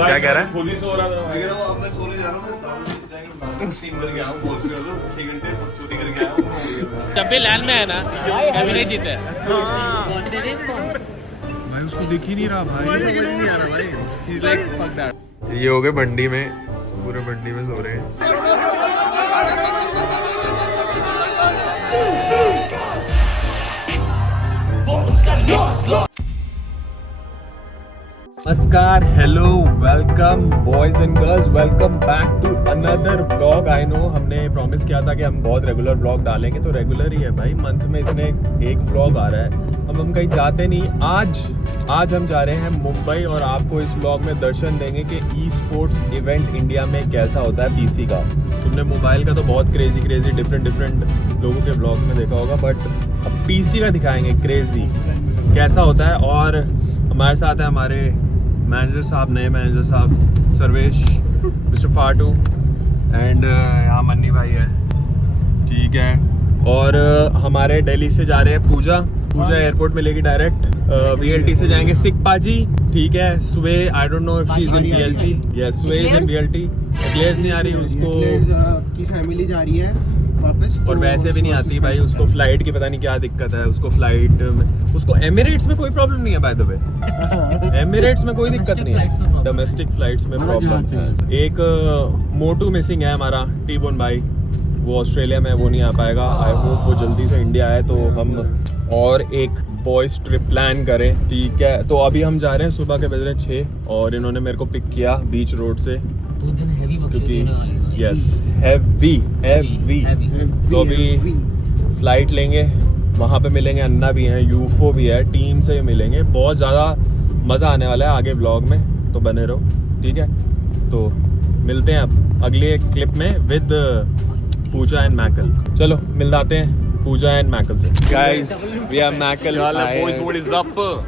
क्या कह रहा है? खुद ही सो रहा था भाई। वो अब मैं सोने जा रहा हूँ, स्टीम करके आऊँ, पहुँच गया तो 6 घंटे चोरी करके आया हूँ। जब भी लैंड में है ना कैमरे जीते भाई उसको दिख ही नहीं रहा भाई, समझ नहीं आ रहा भाई। She's like fuck that। ये हो गए बंडी में, पूरे बंडी में सो रहे हैं। नमस्कार, hello, welcome boys and girls, welcome back to another vlog. I know हमने प्रॉमिस किया था कि हम बहुत रेगुलर व्लॉग डालेंगे, तो रेगुलर ही है भाई। मंथ में इतने एक व्लॉग आ रहा है। हम कहीं जाते नहीं। आज हम जा रहे हैं मुंबई और आपको इस व्लॉग में दर्शन देंगे कि ई स्पोर्ट्स इवेंट इंडिया में कैसा होता है पीसी का। तुमने मोबाइल का तो बहुत क्रेजी डिफरेंट लोगों के व्लॉग में देखा होगा, बट अब पीसी का दिखाएंगे क्रेजी कैसा होता है। और हमारे साथ है हमारे मैनेजर साहब, नए मैनेजर साहब सर्वेश, मिस्टर फाटू एंड यहाँ मन्नी भाई है, ठीक है। और हमारे दिल्ली से जा रहे हैं पूजा एयरपोर्ट मिलेगी डायरेक्ट। VLT से जाएंगे सिकपा जी, ठीक है। स्वे I don't know if she is in VLT, yes स्वे इज इन VLT। एक्लेयर्स नहीं आ रही उसको, की फैमिली जा रही है वापस, और वैसे भी नहीं आती भाई उसको। फ्लाइट की पता नहीं क्या दिक्कत है उसको। फ्लाइट में उसको एमिरेट्स में कोई प्रॉब्लम नहीं है बाय द वे, एमिरेट्स में कोई दिक्कत नहीं है, डोमेस्टिक फ्लाइट्स में प्रॉब्लम है। एक मोटू मिसिंग है हमारा, टी-बोन भाई, वो ऑस्ट्रेलिया में, वो नहीं आ पाएगा। आई होप वो जल्दी से इंडिया आए तो हम और एक बॉयज ट्रिप प्लान करें, ठीक है। तो अभी हम जा रहे हैं, सुबह के बज रहे हैं 6 और इन्होंने मेरे को पिक किया बीच रोड से, 2 दिन हेवी क्योंकि यस हैवी तो अभी फ्लाइट लेंगे, वहाँ पे मिलेंगे। अन्ना भी हैं, यूफो भी है, टीम से मिलेंगे। बहुत ज़्यादा मज़ा आने वाला है आगे ब्लॉग में, तो बने रहो, ठीक है। तो मिलते हैं अब अगले क्लिप में विद पूजा एंड मैकल। चलो मिल जाते हैं पूजा एंड मैकल से। Guys we are Michael,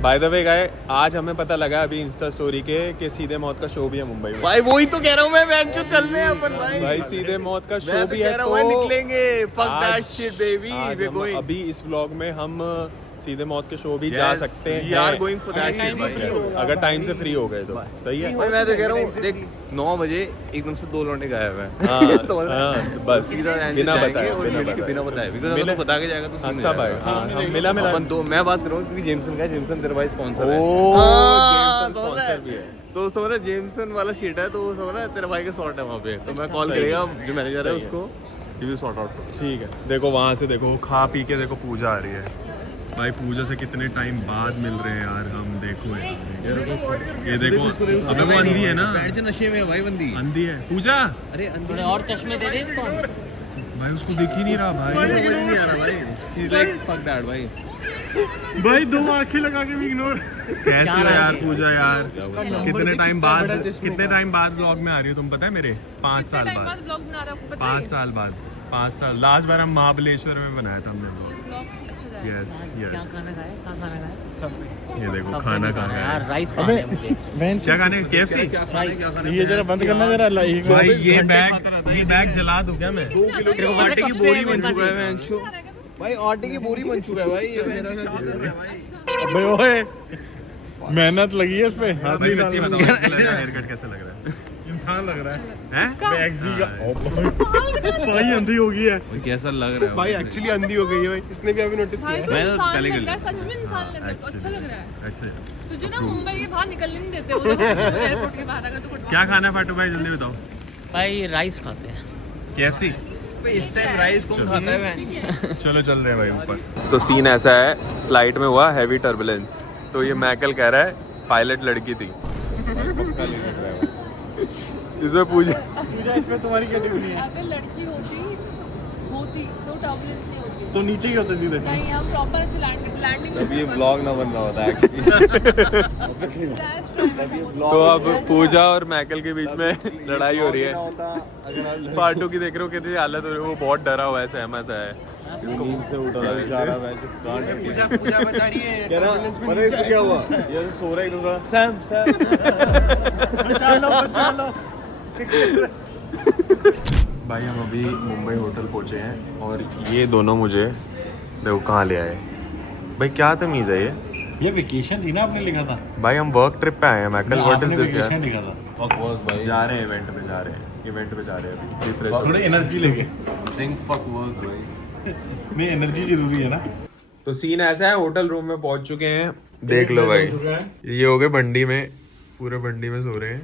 by the way guys, आज हमें पता लगा अभी इंस्टा स्टोरी के कि सीधे मौत का शो भी है मुंबई में। भाई वही तो कह रहा हूँ मैं, बेंचो चलने हैं अपन भाई सीधे मौत का शो भी है, तो निकलेंगे। fuck that shit baby, आज we're हम going। अभी इस व्लॉग में हम सीधे मौत के शो भी जा सकते हैं। we are going for that shit भाई। Yes, अगर टाइम से फ्री हो गए तो सही है भाई। मैं तो कह रहा हूँ देख, 9 बजे एकदम से 2 लौंडे गायब हैं। समझ रहा है? हाँ, बस बिना बताए बिना बताए, because अगर तू बता के जाएगा तो सब आए। हाँ, मिला अपन दो, मैं बात कर रहा हूँ क्योंकि जेमसन का है, जेमसन तेरा भाई स्पॉन्सर है। जेमसन स्पॉन्सर भी है, तो समझ रहा जेमसन वाला शीट है, तो वो समझ रहा तेरा भाई का शॉर्ट है वहाँ पे, तो मैं कॉल करेगा जो मैनेजर है उसको, ही विल सॉर्ट आउट। ठीक है। देखो वहाँ से देखो खा पी के देखो पूजा आ रही है भाई। पूजा से कितने टाइम बाद मिल रहे हैं यार हम। देखो ये देखो, अबे वो अंधी है ना, नशे में भाई, बंदी अंधी है पूजा। अरे थोड़े और चश्मे दे दे इसको भाई उसको दिख ही नहीं रहा भाई, समझ नहीं आ रहा भाई। She is like fuck that भाई। भाई 2 आंखें लगा के भी इग्नोर। कैसी हो यार पूजा यार, कितने टाइम बाद ब्लॉग में आ रही हो तुम, पता है मेरे 5 साल बाद, 5 साल। लास्ट बार हम महाबलेश्वर में बनाया था हमने। यस ये देखो खाना खाना यार, राइस खाना है मुझे। क्या खाने, KFC? ये जरा बंद करना जरा, लाइक भाई ये बैग जला दूं क्या मैं? 2 किलो के आटे की बोरी बन चुका है बेंचो भाई, आटे की बोरी बन चुका है भाई। ये मेरा क्या कर रहा है भाई? अबे ओए, मेहनत लगी है इस पे। भाई सच्ची बताओ हेयर कट कैसा लग रहा है? इंसान लग रहा है हैं? बैगजी का। भाई अंधी हो गई है कैसा लग रहा है भाई, एक्चुअली अंधी हो गई है भाई। इसने भी अभी नोटिस किया है। मैं तो पहले लग रहा है, सच में इंसान लग रहा है, तो अच्छा लग रहा है। अच्छा, तुझे ना मुंबई के बाहर निकलने नहीं देते वो लोग, एयरपोर्ट के बाहर अगर तू कुछ क्या खाना है फाटू भाई, जल्दी बताओ। भाई राइस खाते हैं। KFC? इस टाइम राइस कौन खाता है मैं? चलो चल रहे हैं भाई ऊपर। तो सीन ऐसा है, फ्लाइट में हुआ हैवी टर्बुलेंस, तो ये मैकल कह रहा है पायलट लड़की थी। इसमें पूजा इसमें तुम्हारी कैटेगरी है। अगर लड़की होती तो टर्बुलेंस नहीं होती, तो नीचे ही होता सीधे। नहीं हम प्रॉपर अच्छी लैंडिंग अब ये ब्लॉग ना बन रहा होता एक्चुअली। तो अब पूजा और मैकल के बीच में लड़ाई हो रही है। फाटू की देख रहे हो कितनी हालत हो रही है, वो बहुत डरा हुआ है, सहमा सा है। इसको नींद से उठा जा रहा है, कान टूट गया। पूजा बता रही है कह रहा पता है इसको क्या हुआ, ये सो रहा है एकदम से, सैम बचा लो। भाई हम अभी मुंबई होटल पहुंचे हैं और ये दोनों मुझे देखो कहाँ ले आए। भाई क्या तमीज है ये वेकेशन थी ना, आपने लिखा था। भाई हम वर्क ट्रिप पे आए हैं मैकल, व्हाट इज दिस यार? वेकेशन लिखा था। फक वर्क भाई। जा रहे हैं इवेंट पे, जा रहे हैं इवेंट पे, जा रहे हैं अभी रिफ्रेश थोड़ी एनर्जी लेके। Saying fuck work, भाई। नहीं, एनर्जी जरूरी है ना। तो सीन ऐसा है, होटल रूम में पहुंच चुके हैं, देख लो भाई। ये हो गए बंडी में, पूरे बंडी में सो रहे हैं।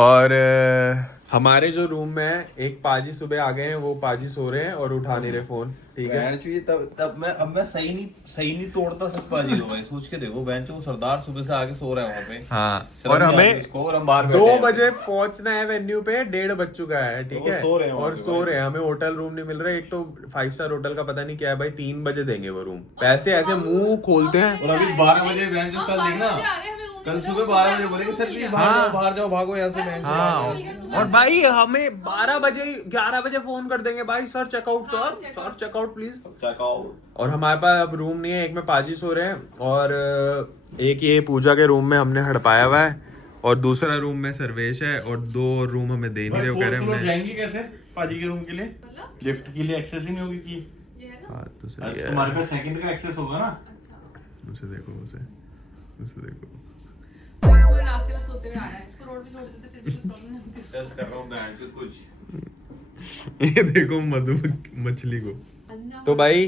और हमारे जो रूम में है, एक पाजी सुबह आ गए हैं, वो पाजी सो रहे हैं और उठा नहीं रहे फोन, ठीक है। तब मैं सही नहीं तोड़ता सकता जी भाई, सोच के देखो बेंच वो सरदार सुबह से आके सो रहे हैं वहाँ पे। हाँ, और हमें और हम बाहर 2 बजे पहुंचना है वेन्यू पे, 1:30 बज चुका है, ठीक वो है। सो रहे हैं और सो रहे हैं, हमें होटल रूम नहीं मिल रहा। एक तो 5 स्टार होटल का पता नहीं क्या है भाई, 3 बजे देंगे वो रूम। पैसे ऐसे मुंह खोलते हैं। और अभी 12 बजे बेंच कल देखना, कल सुबह 12 बजे बोलेंगे सर प्लीज बाहर जाओ भागो यहाँ से बेंच। हाँ, और भाई हमें 12 बजे 11 बजे फोन कर देंगे भाई, sir checkout, sir checkout please. और हमारे पास अब रूम नहीं है, एक में पाजी सो रहे हैं और एक ये पूजा के रूम में हमने हड़पाया हुआ है, और दूसरा रूम में सर्वेश है, और 2 रूम हमें दे नहीं रहे, वो कह रहे हैं हमने। जाएंगी कैसे पाजी के रूम के लिए? लिफ्ट के लिए एक्सेस ही नहीं होगी की। हाँ तो सही है, तुम्हारे पास सेकंड का एक्सेस होगा ना। उसे देखो, उसे देखो। पूरे रास्ते में सोते हुए आ रहा है, इसको रोड पे छोड़ देते फिर भी कोई प्रॉब्लम नहीं होती। टेस्ट कर रहा हूँ बेंच कुछ। ये देखो मधु मछली को। तो भाई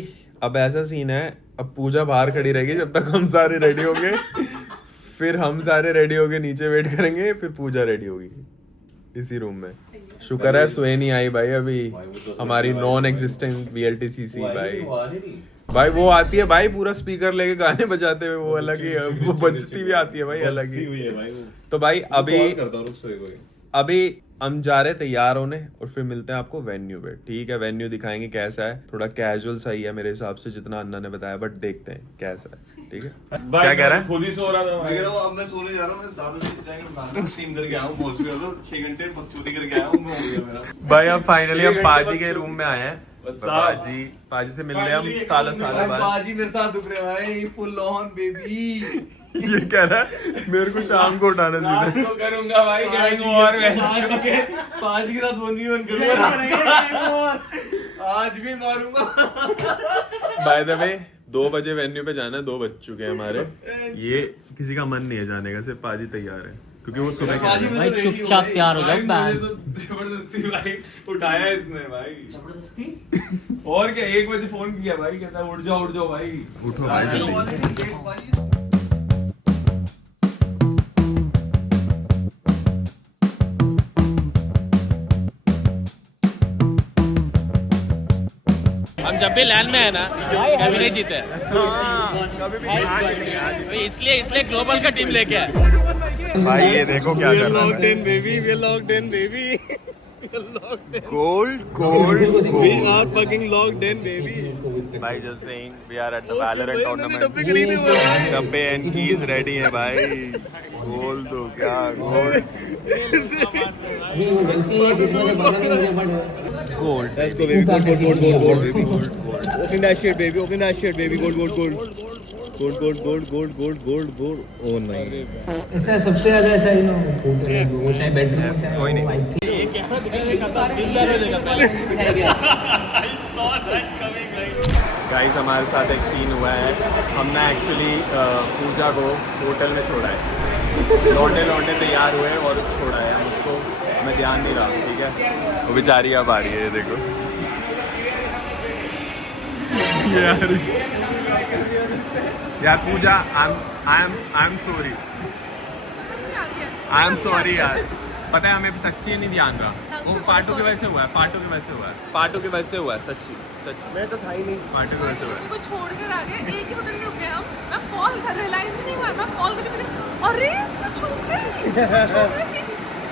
अब ऐसा सीन है, अब पूजा बाहर खड़ी रहेगी जब तक हम सारे रेडी होंगे, फिर हम सारे रेडी होके नीचे वेट करेंगे, फिर पूजा रेडी होगी इसी रूम में। शुक्र है स्वे नहीं आई भाई अभी, हमारी नॉन एग्जिस्टेंट VLTCC भाई वो आती है भाई, पूरा स्पीकर लेके गाने बजाते हुए, वो अलग ही है, वो बजती भी आती है भाई, अलग ही। तो भाई अभी हम जा रहे तैयार होने, और फिर मिलते हैं आपको वेन्यू पे, ठीक है। वेन्यू दिखाएंगे कैसा है, थोड़ा कैजुअल सही है मेरे हिसाब से, जितना अन्ना ने बताया, बट देखते हैं कैसा है, ठीक है। क्या कह रहा है? खुद ही सो रहा था। मैं कह रहा हूँ अब मैं सोने जा रहा हूँ, मैं दारू लेके जाएंगे, स्टीम करके आया हूँ, पहुंच गया तो 6 घंटे बकचोदी करके आया हूँ, मैं हो गया मेरा। भाई अब फाइनली हम पाजी के रूम में आए हैं, पाजी से मिलने हम सालों बाद। पाजी मेरे साथ दुख रहे भाई, फुल ऑन बेबी। ये कह रहा है मेरे को शाम को उठाना सीधे। तो करूंगा भाई, और पाँच के साथ वन करूंगा, आज भी मारूंगा। बाय द वे 2 बजे वेन्यू पे जाना है, 2 बज चुके हैं हमारे। ये किसी का मन नहीं है जाने का, सिर्फ पाजी तैयार है क्योंकि वो सुबह के भाई चुपचाप तैयार हो जाओ बैन। जबरदस्ती भाई उठाया इसने भाई, जबरदस्ती। और क्या 1 बजे फोन किया भाई, कहता है उठ जाओ भाई। उठो भाई। हम जब भी लैंड में है ना कभी नहीं जीते, इसलिए ग्लोबल का टीम लेके आए। भाई ये देखो क्या कर रहा है, baby, we are locked in baby. Gold We are fucking locked in baby. भाई just saying we are at the Valorant tournament, डब्बे एंड कीज रेडी है भाई। गोल तो क्या गोल, Gold. Let's go baby. Gold baby. Open that shit baby. Open that shit baby. Gold. Oh नहीं। ऐसा सबसे ज्यादा ऐसा ही ना वो चाहे बेडरूम में चाहे कोई नहीं। वो I think गाइस हमारे साथ एक सीन हुआ है, हमने एक्चुअली पूजा को होटल में छोड़ा है, लौंडे तैयार हुए और छोड़ा है, हम उसको हमें ध्यान नहीं रहा, ठीक है। वो बेचारी अब आ रही है, ये देखो यार पूजा, आई एम सॉरी यार, पता है हमें सच्ची नहीं ध्यान रहा, वो पार्टों की वजह से हुआ है, सच्ची मैं तो था ही नहीं। पार्टों की वजह से हुआ है। उनको छोड़ कर आ गए, एक ही होटल में रुके हम। मैं कॉल कर रियलाइज नहीं हुआ, मैं कॉल करके अरे तो छूट गई।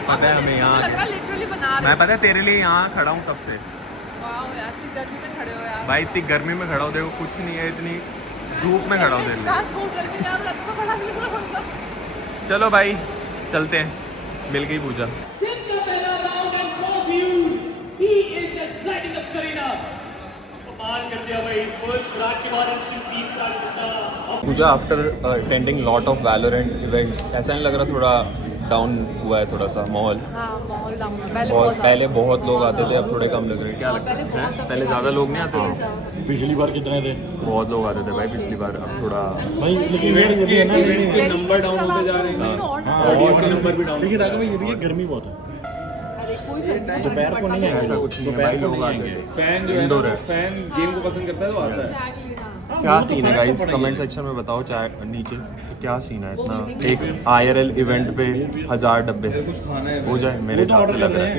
पता है हमें यहाँ, लग रहा लिटरली बना रहे। मैं पता है तेरे लिए यहाँ खड़ा हूँ तब से। वाओ यार, इतनी गर्मी में खड़े हो यार। भाई इतनी गर्मी में खड़ा हो, देखो कुछ नहीं है, इतनी धूप में खड़ा हो तेरे लिए। काश बहुत गर्मी यार, लगता तो बड़ा नहीं होगा। चलो भाई चलते हैं, मिल गई Pooja. Pooja after attending lot of Valorant events, ऐसा नहीं लग रहा थोड़ा डाउन हुआ है थोड़ा सा माहौल। हाँ माहौल डाउन है। पहले पहले बहुत लोग आते थे, अब थोड़े कम लग रहे हैं। क्या लगता है? पहले ज़्यादा लोग नहीं आते थे? पिछली बार कितने थे? बहुत लोग आते थे भाई पिछली बार, अब थोड़ा भाई लेकिन ये भी है ना, इसके नंबर डाउन होते जा रहे हैं। ऑडियंस के नंबर भी डाउन। लेकिन राघव भाई ये भी है, गर्मी बहुत है। अरे कोई दोपहर को नहीं आएंगे, ऐसा कुछ नहीं है दोपहर भाई, को लोग नहीं आते आएंगे। हैं। फैन जो है Indoor ना, है। फैन गेम को पसंद करता है तो आता है। क्या सीन है गाइस? कमेंट सेक्शन में बताओ चाहे नीचे कि क्या सीन है इतना। एक IRL इवेंट पे 1000 डब्बे हो जाए मेरे हिसाब से लग रहा है।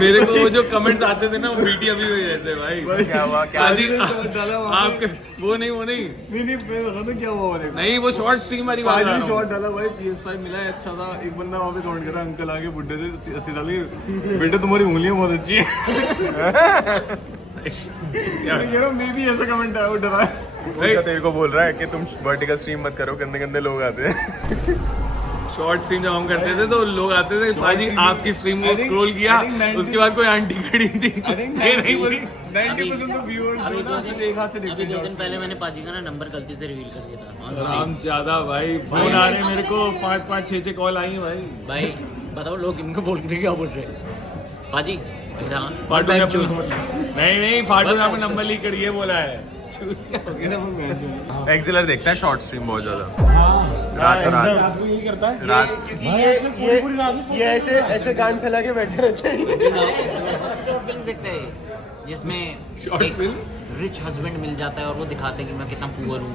मेरे को वो जो कमेंट्स आते थे ना वो बीटी अभी भी रहते भाई। क्या हुआ? क्या पाजी आपके वो नहीं नहीं मैं बता दूं क्या हुआ। देखो नहीं वो शॉर्ट स्ट्रीम वाली बात आज भी शॉट डाला भाई, PS5 मिला है अच्छा था। एक बंदा वहाँ पे कमेंट करा, अंकल आगे बुड्ढे थे 80 साल के, बेटे तुम्हारी उंगलियां बहुत अच्छी है। ये ना मे भी ऐसा कमेंट आया, वो डरा है। उनका तेरे को बोल रहा है कि तुम वर्टिकल स्ट्रीम मत करो, गंदे गंदे लोग आते हैं। शॉर्ट स्ट्रीम जब हम करते थे तो लोग आते थे पाजी आपकी स्ट्रीम को स्क्रॉल किया, उसके बाद कोई आंटी खड़ी थी ये नहीं बोली। 90% ऑफ व्यूअर्स जो ना सिर्फ एक हाथ से देखते अभी 2 दिन हैं। पहले मैंने पाजी का ना नंबर गलती से रिवील कर दिया था। राम ज्यादा भाई फोन आ रहे हैं मेरे को, 5-5 6-6 कॉल आई हैं भाई। भाई बताओ लोग इनको बोल रहे क्या बोल रहे पाजी ध्यान फाटू ने नहीं फाटू ने अपना नंबर लीक कर ये बोला है। एक्सेलर देखता है शॉर्ट स्ट्रीम बहुत ज्यादा। रात रात आपको यही करता है रात ये ऐसे गान फैला के बैठे रहते हैं। शॉर्ट फिल्म देखते हैं जिसमें शॉर्ट एक फिल्म रिच हस्बैंड मिल जाता है और वो दिखाते हैं कि मैं कितना पुअर हूँ,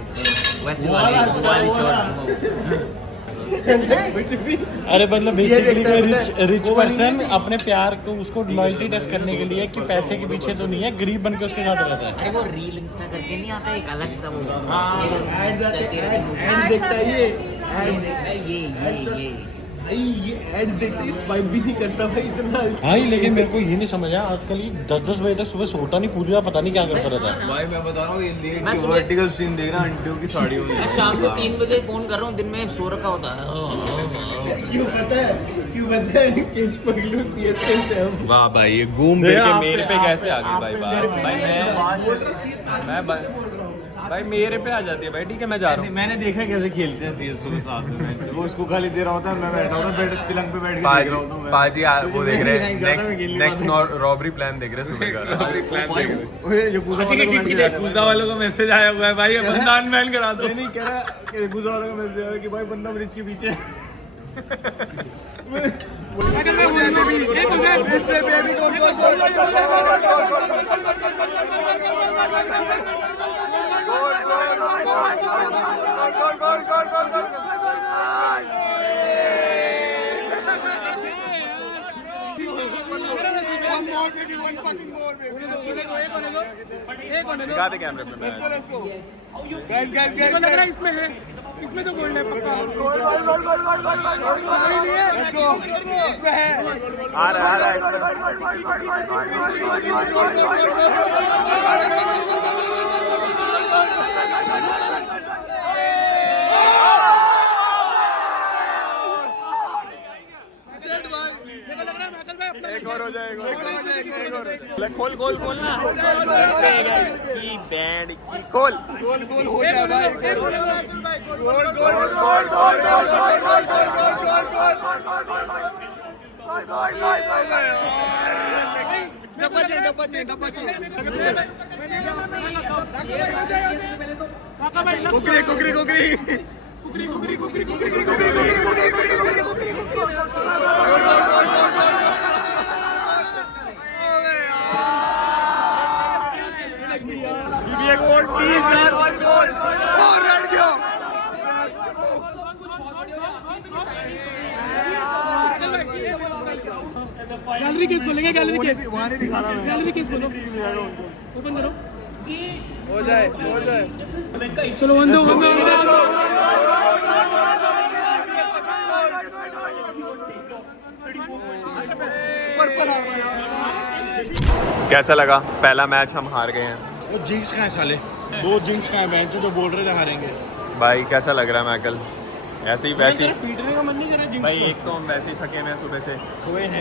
वैसे वाली शॉर्ट। अरे मतलब बेसिकली कोई रिच पर्सन अपने प्यार को उसको लॉयल्टी टेस्ट करने के लिए कि पैसे के पीछे तो नहीं है, गरीब बन के उसके साथ रहता है। अरे वो रील इंस्टा करके नहीं आता एक अलग सा वो एड्स देखता है ये एड्स देखते ही स्वाइप भी नहीं करता भाई इतना। भाई लेकिन मेरे को ये नहीं समझ आया, आजकल ये 10-10 बजे तक सुबह सोता नहीं, पूरी रात पता नहीं क्या करता रहता है। भाई मैं बता रहा हूँ ये लेट वर्टिकल स्ट्रीम देख रहा हूँ, आंटियों की साड़ियों में। मैं शाम को 3 बजे फोन कर रहा हूँ, दिन में सो रखा होता है। क्यों पता है केस पगलू सीएस खेलते हैं हम। वाह भाई ये घूम फिर के मेरे पे कैसे आ गई भाई बात? भाई भाई मेरे पे आ जाती है भाई। ठीक है मैं जा रहा हूँ। मैंने देखा कैसे खेलते हैं सीएस सुबह साथ में, वो उसको गाली दे रहा होता है, मैं बैठा होता बेड पलंग पे बैठ के देख रहा होता हूं। पाजी वो देख रहे हैं नेक्स्ट रॉबरी प्लान देख रहे हैं सुबह का। ओए ये गुजा वाले को मैसेज आया, गुजा वालों का मैसेज आया हुआ है भाई, बंदा अनबैन करा दो। नहीं कह रहा कि गुजा वाले का मैसेज आया कि भाई बंदा ब्रिज के पीछे दिखा दे कैमरे पे। गाइस इसमें है, इसमें तो गोल्ड है पक्का। आ रहा है एक और हो जाएगा। खोल खोल खोल ना की बैंड की खोल हो जाए भाई गोल गैलरी केस बोलेंगे, गैलरी केस बोलो, ओपन करो। हो जाए चलो बंदो कैसा लगा पहला मैच? हम हार गए हैं। वो जिंक्स का है साले, 2 जिंक्स का है मैच जो बोल रहे थे हारेंगे। भाई कैसा लग रहा है मैकल? ऐसे ही वैसे ही पीटने का मन नहीं कर रहा जिंक्स भाई। को। एक तो हम वैसे ही थके हुए हैं सुबह से, सोए है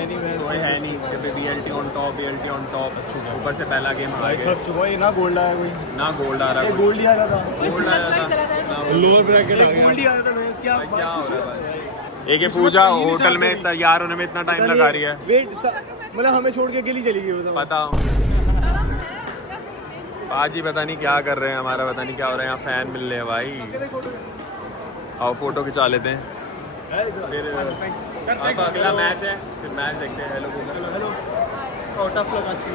नहीं BLT ऑन टॉप ऊपर से पहला गेम हार गए। थक चुका है ना, गोल्ड आया कोई, ना गोल्ड आ रहा एक है, गोल्ड ही आ रहा था, गोल्ड आ रहा था, लोअर ब्रैकेट आ गया, गोल्ड ही आ रहा था। क्या क्या हो रहा है भाई? एक ये पूजा होटल में तैयार होने में इतना टाइम लगा रही है। वेट मतलब हमें छोड़ के अकेली चली गई पता पाजी पता नहीं क्या कर रहे हैं, हमारा पता नहीं क्या हो रहा है। यहाँ फैन मिल रहे हैं भाई। आओ फोटो खिंचा लेते हैं, फिर अब अगला मैच है, फिर मैच देखते हैं। हेलो हेलो टफ लगा आज की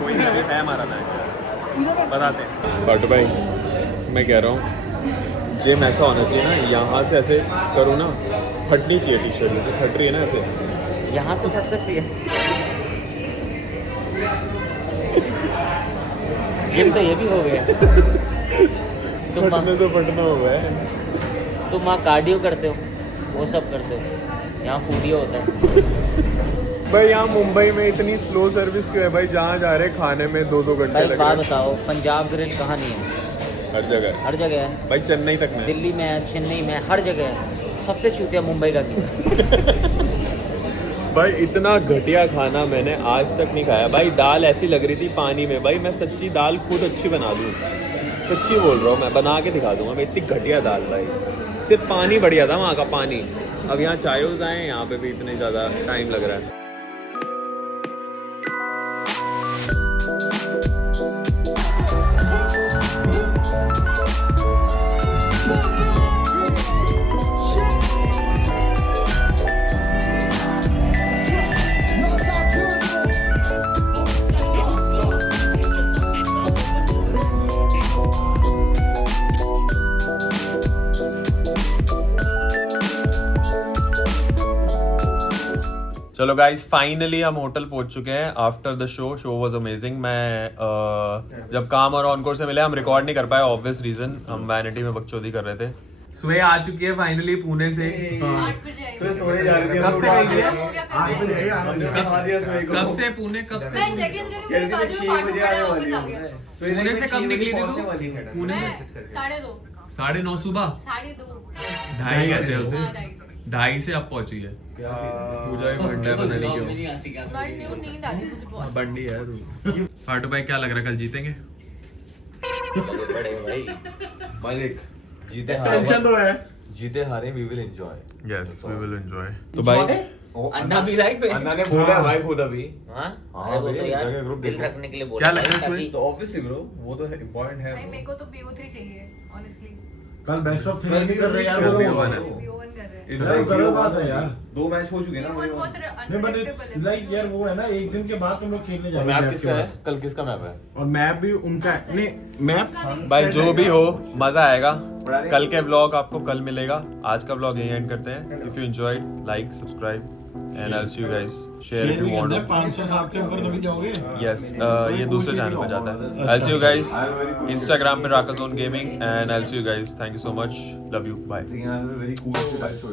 कोई नहीं है हमारा मैच बताते हैं। बट भाई मैं कह रहा हूँ जिम ऐसा होना चाहिए ना, यहाँ से ऐसे करो ना, फटनी चाहिए टी शर्ट, जैसे फट रही है ना ऐसे। यहाँ से फट सकती है। जिम तो ये भी हो गया। फटने तो फटना हुआ है। तुम वहाँ कार्डियो करते हो, वो सब करते हो, यहाँ फूडियो होता है। भाई यहाँ मुंबई में इतनी स्लो सर्विस क्यों है भाई? जहाँ जा रहे हैं खाने में 2-2 घंटे भाई लग बात रहे हैं। बताओ, पंजाब ग्रिल कहाँ नहीं है? हर जगह है। हर जगह है। भाई चेन्नई तक में है। दिल्ली में है, चेन्नई में है, हर जगह है। सबसे चूतिया मुंबई का भी। भाई इतना घटिया खाना मैंने आज तक नहीं खाया भाई। दाल ऐसी लग रही थी पानी में भाई। मैं सच्ची दाल खुद अच्छी बना दूँ, सच्ची बोल रहा हूँ, मैं बना के दिखा दूंगा। मैं इतनी घटिया दाल भाई, सिर्फ पानी बढ़िया था वहाँ का पानी। अब यहाँ चायोज आए, यहाँ पे भी इतने ज़्यादा टाइम लग रहा है। चलो गाइस फाइनली हम होटल पहुंच चुके हैं after the show was amazing. मैं जब काम और ऑनकोर से मिले, हम रिकॉर्ड नहीं कर पाए ऑब्वियस रीजन, हम वैनिटी में बकचोदी कर रहे थे। स्वे आ चुकी है फाइनली पुणे से। 8 बजे आएगी। सोने जा रही थी। कब से आई है? कब कब से पुणे, कब से मैं चेक इन करी, मेरे बाजू में पार्टी पड़ा है, वापस आ गया। पुणे से कब निकली थी तू? पुणे मैं से 2:30 9:30 सुबह, 2:30 ढाई कहते हैं उसे, हाँ, 2:30 से अब पहुंची है। पूजा भी बंडा है, पता नहीं क्यों बट न्यू नींद आ रही मुझे बहुत। बंडी है तू। फाटू भाई क्या लग रहा है कल जीतेंगे? भाई देख, टेंशन तो है। जीते हारे we will enjoy. Yes we will enjoy. तो भाई अन्ना भी लाइक पे। अन्ना ने बोला है भाई खुद अभी। हाँ? हाँ अरे वो भाई, तो यार जगह ग्रुप दिल देखो। रखने के लिए बोला क्या लग रहा है ताकि- इसमें? तो ऑब्वियसली ब्रो, वो तो इम्पोर्टेंट है। भाई मेरे को तो BO3 चाहिए ऑनेस्टली। कल बेस्ट ऑफ 3 नहीं कर रहे यार कल वो भी लोग। हुआ ना। BO1 कर रहे हैं। It's यार, like गलत you- बात है यार। 2 मैच हो चुके हैं ना। BO1 बहुत नहीं बट इट्स unpredictable लाइक यार वो है ना, एक दिन के बाद तुम लोग खेलने जा रहे मैप हो किसका है? कल किसका मैप है? और मैप भी उनका है। नहीं मैप भाई जो भी हो मजा आएगा। कल के व्लॉग आपको कल मिलेगा। आज का व्लॉग यहीं एंड करते हैं। If you enjoyed like subscribe and I will see you guys. Share if you want. 500-7 से ऊपर तभी जाओगे। यस ये दूसरे चैनल पे जाता है। I will see you guys Instagram पे Rakazone gaming and I will see you guys. Thank you so much, love you, bye. I think I have a very cool style show.